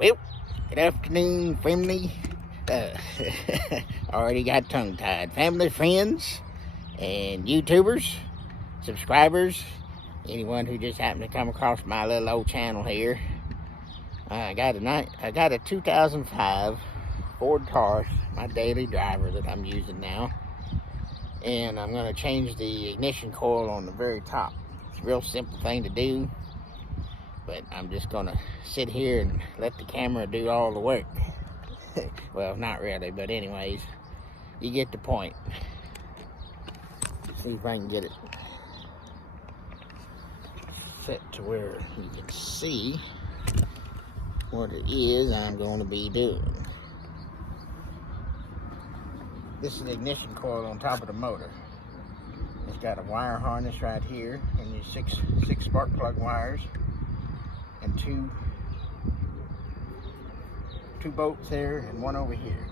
Well, good afternoon, family. Already got tongue-tied. Family, friends, and YouTubers, subscribers, anyone who just happened to come across my little old channel here. I got a 2005 Ford Taurus, my daily driver that I'm using now. And I'm going to change the ignition coil on the very top. It's a real simple thing to do, but I'm just going to sit here and let the camera do all the work. Well, not really, but anyways, you get the point. See if I can get it set to where you can see what it is I'm going to be doing. This is the ignition coil on top of the motor. It's got a wire harness right here, and there's six spark plug wires, and two bolts there, and one over here.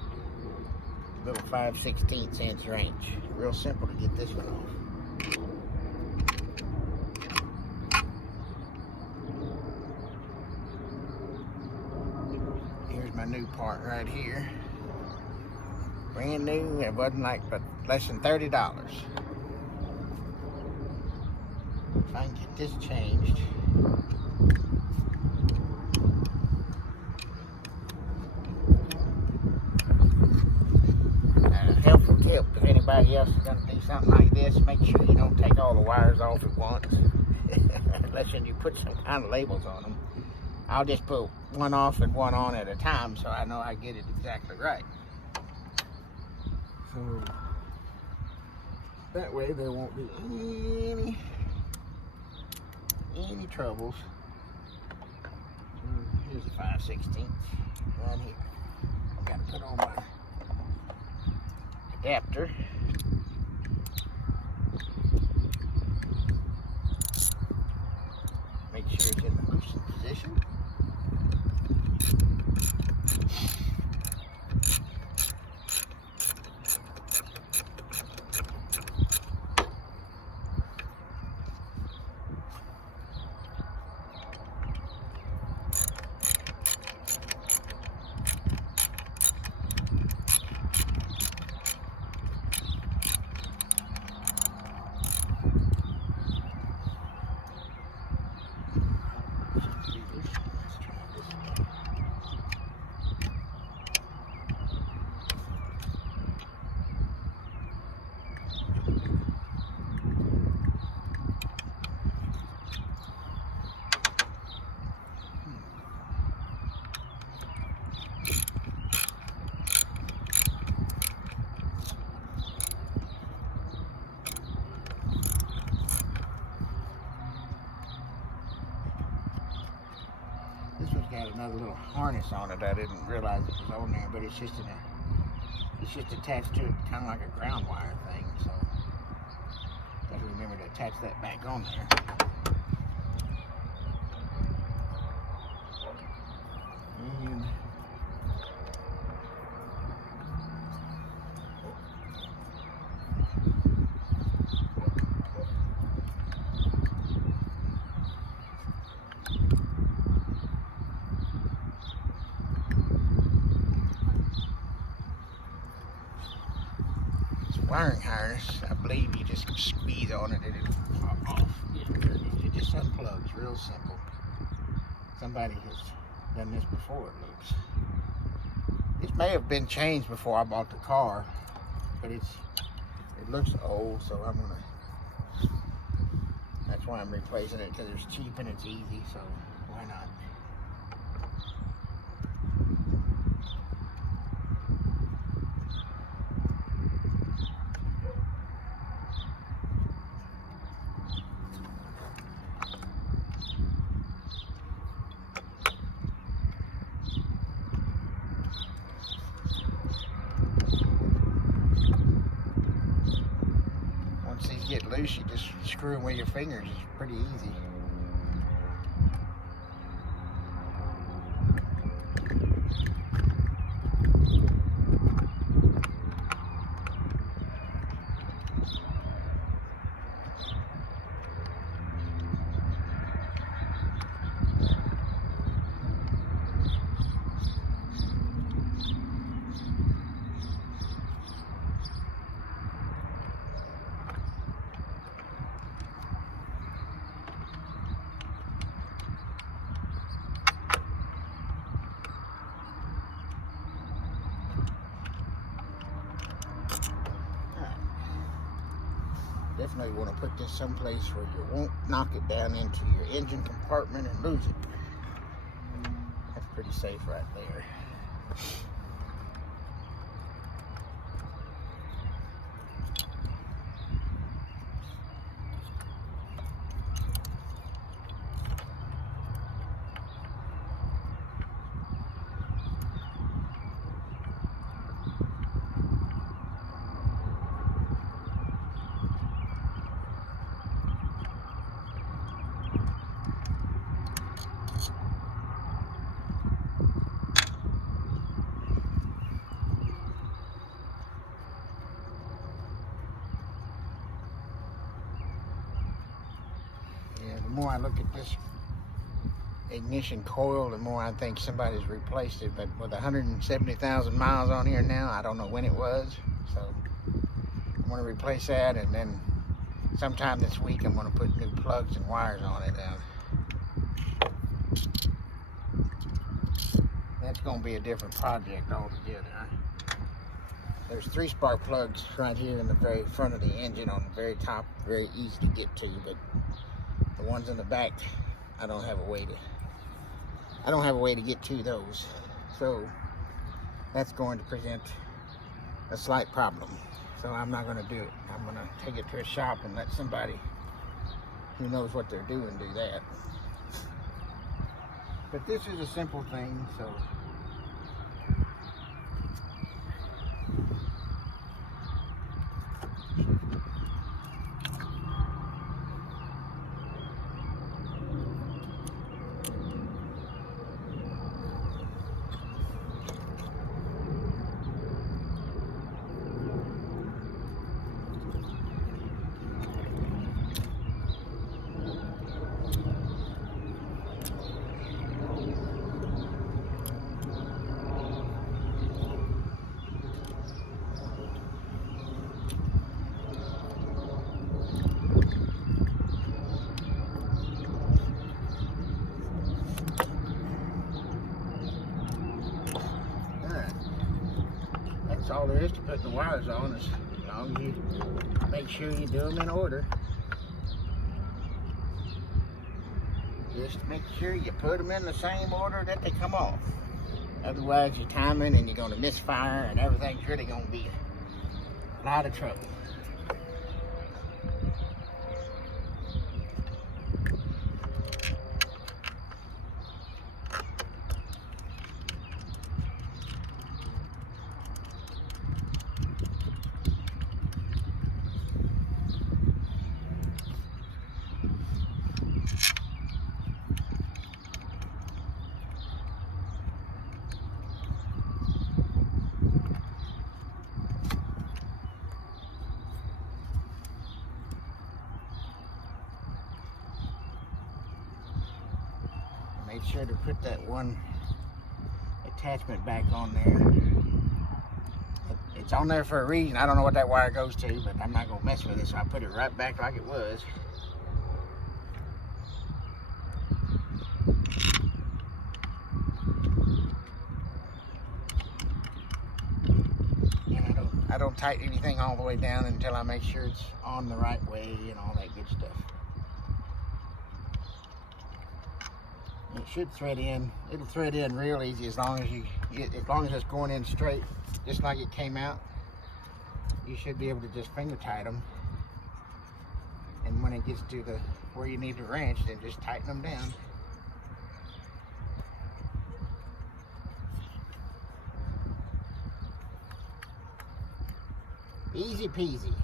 Little 5/16 inch wrench. Real simple to get this one off. Here's my new part right here. Brand new. It wasn't but less than $30. If I can get this changed. Helpful tip, if anybody else is going to do something like this, make sure you don't take all the wires off at once. Unless you put some kind of labels on them. I'll just put one off and one on at a time so I know I get it exactly right. So that way there won't be any troubles. Here's a 5/16 right here. I've got to put on my adapter. Make sure it's in the loosened position. This one's got another little harness on it. I didn't realize it was on there, but it's just attached to it, kind of like a ground wire thing. So got to remember to attach that back on there. And wiring harness, I believe you just squeeze on it and it'll pop off. It just unplugs, real simple. Somebody has done this before, it looks. This may have been changed before I bought the car, but it looks old, so that's why I'm replacing it, because it's cheap and it's easy, so why not? Once these get loose, you just screw them with your fingers. It's pretty easy. may want to put this someplace where you won't knock it down into your engine compartment and lose it. That's pretty safe right there. The more I look at this ignition coil, the more I think somebody's replaced it. But with 170,000 miles on here now, I don't know when it was. So I'm going to replace that, and then sometime this week I'm going to put new plugs and wires on it. That's going to be a different project altogether. There's 3 spark plugs right here in the very front of the engine on the very top, very easy to get to, but the ones in the back, I don't have a way to get to those. So that's going to present a slight problem. So I'm not going to do it. I'm going to take it to a shop and let somebody who knows what they're doing do that. But this is a simple thing, so that's all there is to put the wires on, as long as you make sure you do them in order. Just make sure you put them in the same order that they come off. Otherwise, you're timing and you're going to misfire, and everything's really going to be a lot of trouble. Made sure to put that one attachment back on there. It's on there for a reason. I don't know what that wire goes to, but I'm not going to mess with it, so I put it right back like it was. And I don't tighten anything all the way down until I make sure it's on the right way and all that good stuff. It should thread in. It'll thread in real easy as long as it's going in straight, just like it came out. You should be able to just finger tight them, and when it gets to where you need to wrench, then just tighten them down. Easy peasy.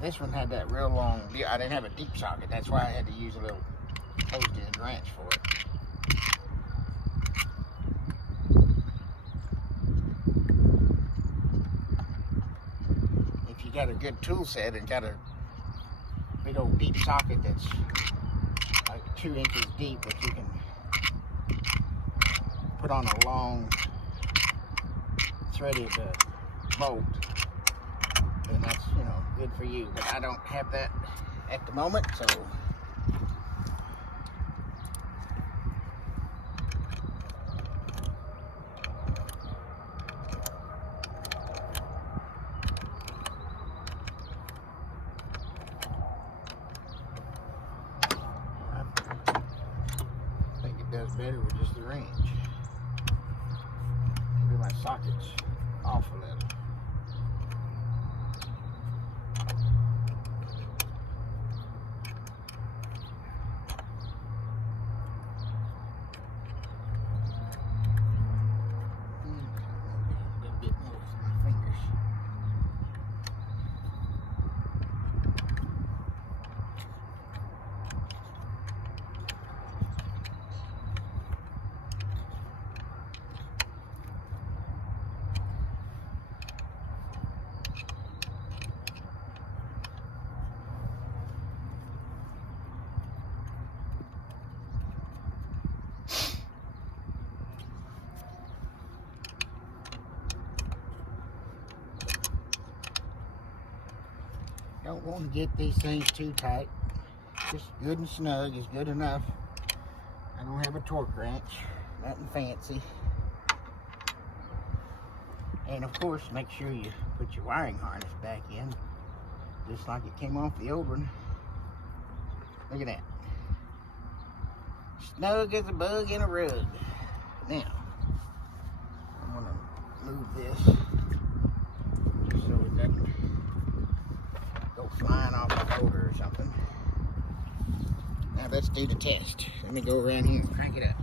This one had that real long, I didn't have a deep socket, that's why I had to use a little closed-in wrench for it. If you got a good tool set and got a big old deep socket that's like 2 inches deep, that you can put on a long threaded bolt, and that's, you know, good for you. But I don't have that at the moment, so better with just the wrench. Maybe my sockets off a little. Don't want to get these things too tight. Just good and snug is good enough. I don't have a torque wrench, nothing fancy. And of course, make sure you put your wiring harness back in, just like it came off the old one. Look at that. Snug as a bug in a rug. Now, I'm gonna move this just so it doesn't go flying off the holder or something. Now let's do the test. Let me go around here and crank it up.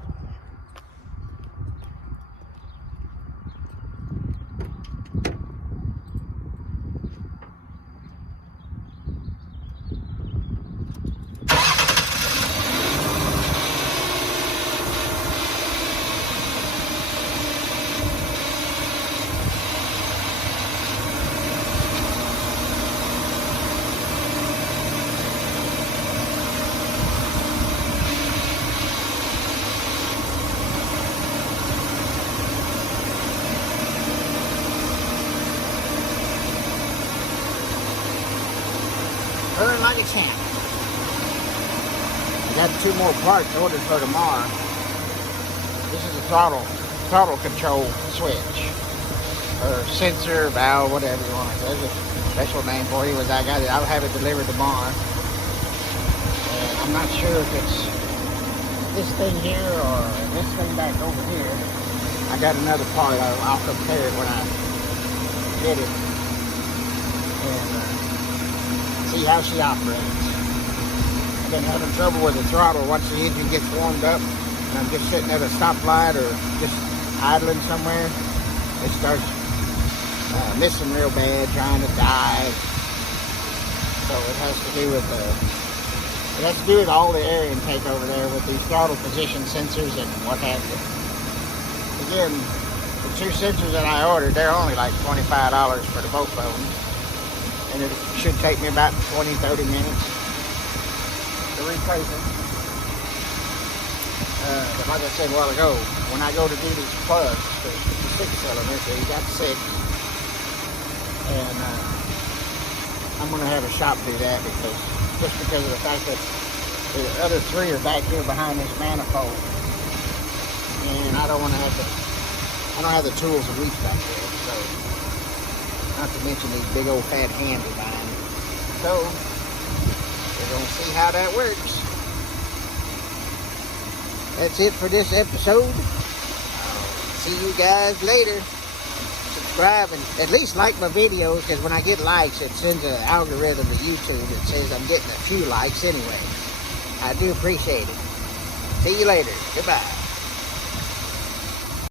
Burn like a champ. I got 2 more parts ordered for tomorrow. This is a throttle control switch, or sensor, valve, whatever you want to say. There's a special name for it. I'll have it delivered tomorrow. And I'm not sure if it's this thing here or this thing back over here. I got another part. I'll compare it when I get it. And see how she operates. I've been having trouble with the throttle once the engine gets warmed up and I'm just sitting at a stoplight or just idling somewhere. It starts missing real bad, trying to dive. So it has to do with all the air intake over there with these throttle position sensors and what have you. Again, the 2 sensors that I ordered, they're only like $25 for the both of them. And it should take me about 20-30 minutes to replace it. But like I said a while ago, when I go to do these plugs, the 6-cylinder, so you got 6. And I'm going to have a shop do that just because of the fact that the other 3 are back here behind this manifold. And I don't have the tools to reach back there. So, not to mention these big old fat hands of mine. So, we're going to see how that works. That's it for this episode. I'll see you guys later. Subscribe and at least like my videos, because when I get likes, it sends an algorithm to YouTube that says I'm getting a few likes anyway. I do appreciate it. See you later. Goodbye.